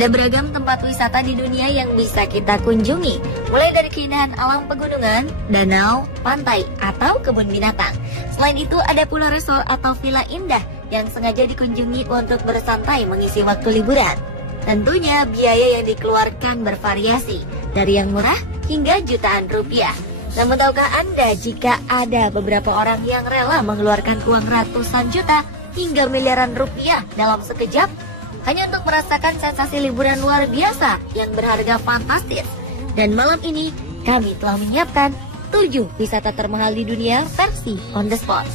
Ada beragam tempat wisata di dunia yang bisa kita kunjungi, mulai dari keindahan alam pegunungan, danau, pantai, atau kebun binatang. Selain itu, ada pula resort atau villa indah yang sengaja dikunjungi untuk bersantai mengisi waktu liburan. Tentunya biaya yang dikeluarkan bervariasi, dari yang murah hingga jutaan rupiah. Namun tahukah Anda jika ada beberapa orang yang rela mengeluarkan uang ratusan juta hingga miliaran rupiah dalam sekejap hanya untuk merasakan sensasi liburan luar biasa yang berharga fantastis? Dan malam ini kami telah menyiapkan 7 wisata termahal di dunia versi on the spot.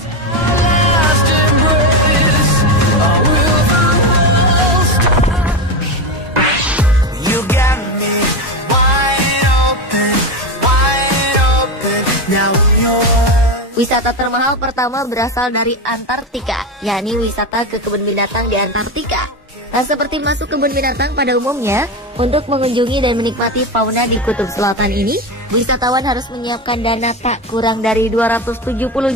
Wisata termahal pertama berasal dari Antartika, yakni wisata ke kebun binatang di Antartika. Nah, seperti masuk kebun binatang pada umumnya, untuk mengunjungi dan menikmati fauna di Kutub Selatan ini, wisatawan harus menyiapkan dana tak kurang dari 270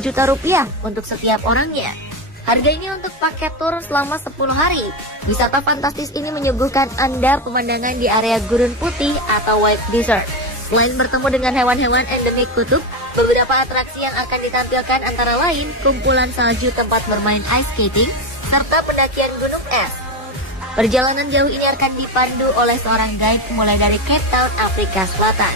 juta rupiah untuk setiap orangnya. Harga ini untuk paket tur selama 10 hari. Wisata fantastis ini menyuguhkan Anda pemandangan di area gurun putih atau white desert. Selain bertemu dengan hewan-hewan endemik kutub, beberapa atraksi yang akan ditampilkan antara lain kumpulan salju tempat bermain ice skating, serta pendakian gunung es. Perjalanan jauh ini akan dipandu oleh seorang guide mulai dari Cape Town, Afrika Selatan.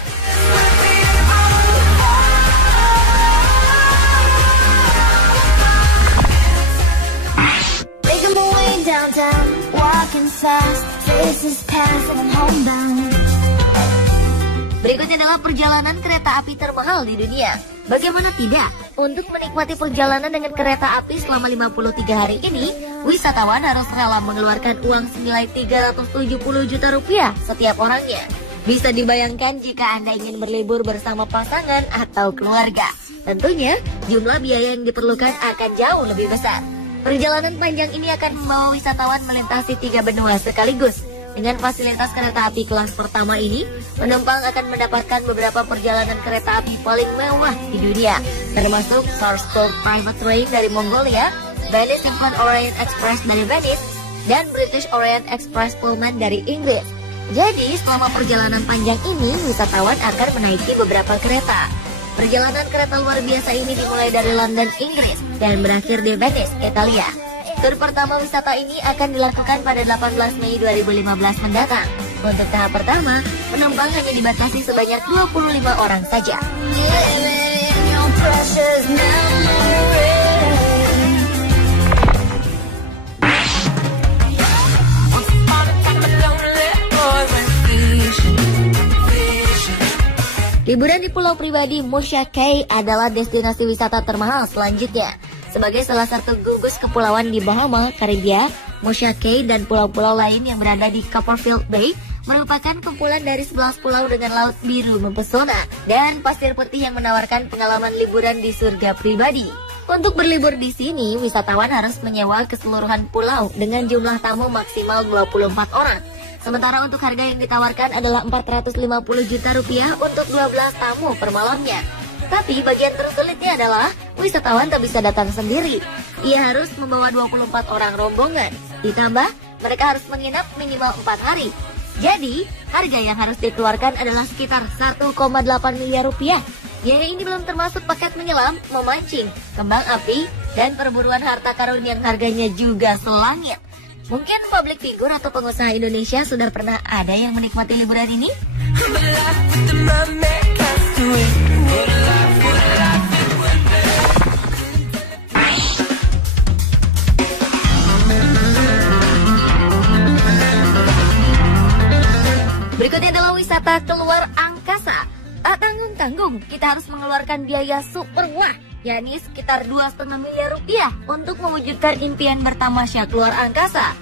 Berikutnya adalah perjalanan kereta api termahal di dunia. Bagaimana tidak? Untuk menikmati perjalanan dengan kereta api selama 53 hari ini, wisatawan harus rela mengeluarkan uang senilai 370 juta rupiah setiap orangnya. Bisa dibayangkan jika Anda ingin berlibur bersama pasangan atau keluarga. Tentunya, jumlah biaya yang diperlukan akan jauh lebih besar. Perjalanan panjang ini akan membawa wisatawan melintasi 3 benua sekaligus. Dengan fasilitas kereta api kelas pertama ini, penumpang akan mendapatkan beberapa perjalanan kereta api paling mewah di dunia, termasuk Sarsburg Private Train dari Mongolia, Venice Symphony Orient Express dari Venice, dan British Orient Express Pullman dari Inggris. Jadi, selama perjalanan panjang ini, wisatawan akan menaiki beberapa kereta. Perjalanan kereta luar biasa ini dimulai dari London, Inggris, dan berakhir di Venice, Italia. Tur pertama wisata ini akan dilakukan pada 18 Mei 2015 mendatang. Untuk tahap pertama, penumpang hanya dibatasi sebanyak 25 orang saja. Liburan di pulau pribadi Musha Cay adalah destinasi wisata termahal selanjutnya. Sebagai salah satu gugus kepulauan di Bahama, Karibia, Musha Cay dan pulau-pulau lain yang berada di Copperfield Bay merupakan kumpulan dari 11 pulau dengan laut biru mempesona dan pasir putih yang menawarkan pengalaman liburan di surga pribadi. Untuk berlibur di sini, wisatawan harus menyewa keseluruhan pulau dengan jumlah tamu maksimal 24 orang. Sementara untuk harga yang ditawarkan adalah 450 juta rupiah untuk 12 tamu per malamnya. Tapi bagian tersulitnya adalah wisatawan tak bisa datang sendiri. Ia harus membawa 24 orang rombongan. Ditambah, mereka harus menginap minimal 4 hari. Jadi, harga yang harus dikeluarkan adalah sekitar 1,8 miliar rupiah. Biaya ini belum termasuk paket menyelam, memancing, kembang api, dan perburuan harta karun yang harganya juga selangit. Mungkin publik figur atau pengusaha Indonesia sudah pernah ada yang menikmati liburan ini? Berikutnya adalah wisata keluar angkasa. Tak tanggung-tanggung, kita harus mengeluarkan biaya super wah, yakni sekitar 2,5 miliar rupiah untuk mewujudkan impian bertamasya keluar angkasa.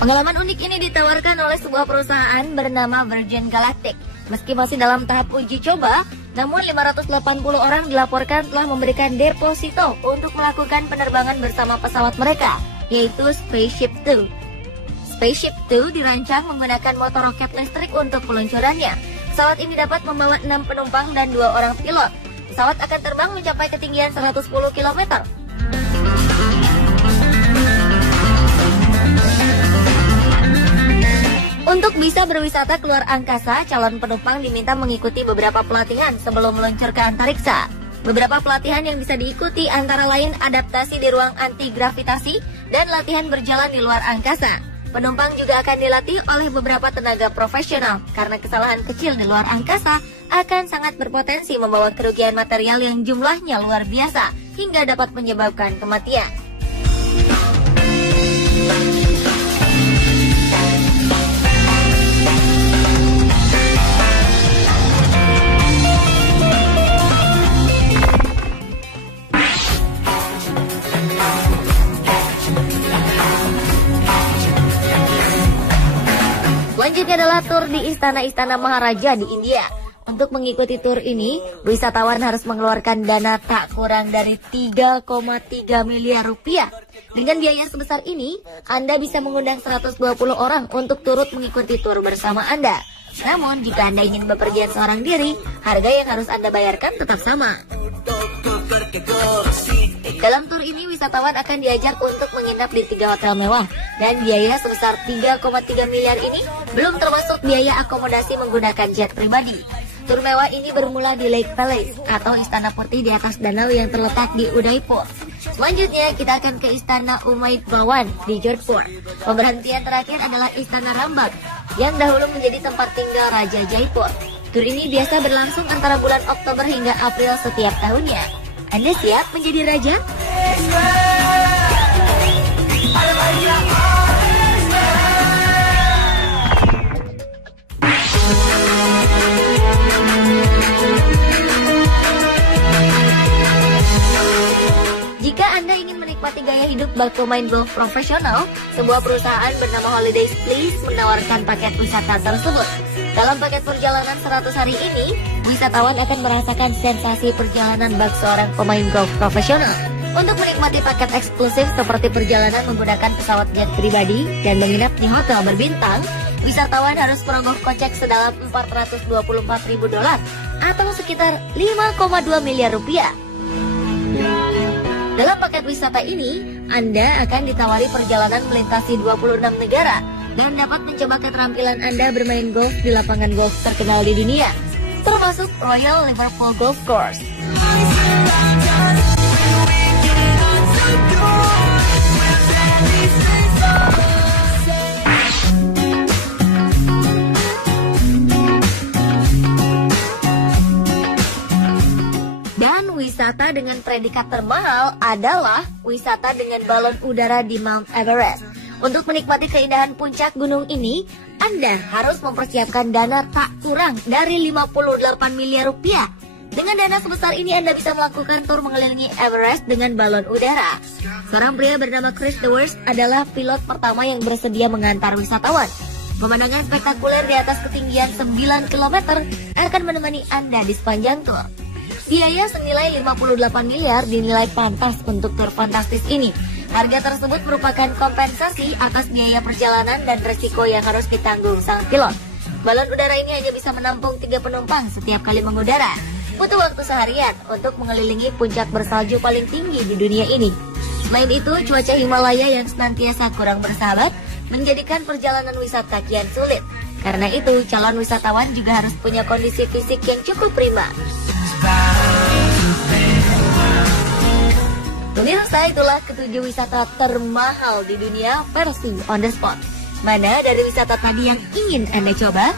Pengalaman unik ini ditawarkan oleh sebuah perusahaan bernama Virgin Galactic. Meski masih dalam tahap uji coba, namun 580 orang dilaporkan telah memberikan deposito untuk melakukan penerbangan bersama pesawat mereka, yaitu Spaceship Two. Spaceship Two dirancang menggunakan motor roket listrik untuk peluncurannya. Pesawat ini dapat membawa 6 penumpang dan 2 orang pilot. Pesawat akan terbang mencapai ketinggian 110 km. Untuk bisa berwisata keluar angkasa, calon penumpang diminta mengikuti beberapa pelatihan sebelum meluncur ke antariksa. Beberapa pelatihan yang bisa diikuti antara lain adaptasi di ruang anti-gravitasi dan latihan berjalan di luar angkasa. Penumpang juga akan dilatih oleh beberapa tenaga profesional karena kesalahan kecil di luar angkasa akan sangat berpotensi membawa kerugian material yang jumlahnya luar biasa hingga dapat menyebabkan kematian. Selanjutnya adalah tur di istana-istana Maharaja di India. Untuk mengikuti tur ini, wisatawan harus mengeluarkan dana tak kurang dari 3,3 miliar rupiah. Dengan biaya sebesar ini, Anda bisa mengundang 120 orang untuk turut mengikuti tur bersama Anda. Namun, jika Anda ingin bepergian seorang diri, harga yang harus Anda bayarkan tetap sama. Dalam tur ini, wisatawan akan diajak untuk menginap di 3 hotel mewah. Dan biaya sebesar 3,3 miliar ini belum termasuk biaya akomodasi menggunakan jet pribadi. Tur mewah ini bermula di Lake Palace atau Istana Putih di atas danau yang terletak di Udaipur. Selanjutnya kita akan ke Istana Umaid Bhawan di Jodhpur. Pemberhentian terakhir adalah Istana Rambagh yang dahulu menjadi tempat tinggal Raja Jaipur. Tur ini biasa berlangsung antara bulan Oktober hingga April setiap tahunnya. Anda siap menjadi raja? Jika Anda ingin menikmati gaya hidup bak pemain golf profesional, sebuah perusahaan bernama Holidays Place menawarkan paket wisata tersebut. Dalam paket perjalanan 100 hari ini, wisatawan akan merasakan sensasi perjalanan bak seorang pemain golf profesional. Untuk menikmati paket eksklusif seperti perjalanan menggunakan pesawat jet pribadi dan menginap di hotel berbintang, wisatawan harus merogoh kocek sedalam $424.000 atau sekitar 5,2 miliar rupiah. Dalam paket wisata ini, Anda akan ditawari perjalanan melintasi 26 negara dan dapat mencoba keterampilan Anda bermain golf di lapangan golf terkenal di dunia, termasuk Royal Liverpool Golf Course. Dan wisata dengan predikat termahal adalah wisata dengan balon udara di Mount Everest. Untuk menikmati keindahan puncak gunung ini, Anda harus mempersiapkan dana tak kurang dari 58 miliar rupiah. Dengan dana sebesar ini, Anda bisa melakukan tur mengelilingi Everest dengan balon udara. Seorang pria bernama Chris Dewars adalah pilot pertama yang bersedia mengantar wisatawan. Pemandangan spektakuler di atas ketinggian 9 km akan menemani Anda di sepanjang tur. Biaya senilai 58 miliar dinilai pantas untuk tur fantastis ini. Harga tersebut merupakan kompensasi atas biaya perjalanan dan resiko yang harus ditanggung sang pilot. Balon udara ini hanya bisa menampung 3 penumpang setiap kali mengudara. Butuh waktu seharian untuk mengelilingi puncak bersalju paling tinggi di dunia ini. Selain itu, cuaca Himalaya yang senantiasa kurang bersahabat menjadikan perjalanan wisata kian sulit. Karena itu, calon wisatawan juga harus punya kondisi fisik yang cukup prima. Pemirsa, itulah ketujuh wisata termahal di dunia versi on the spot. Mana dari wisata tadi yang ingin Anda coba?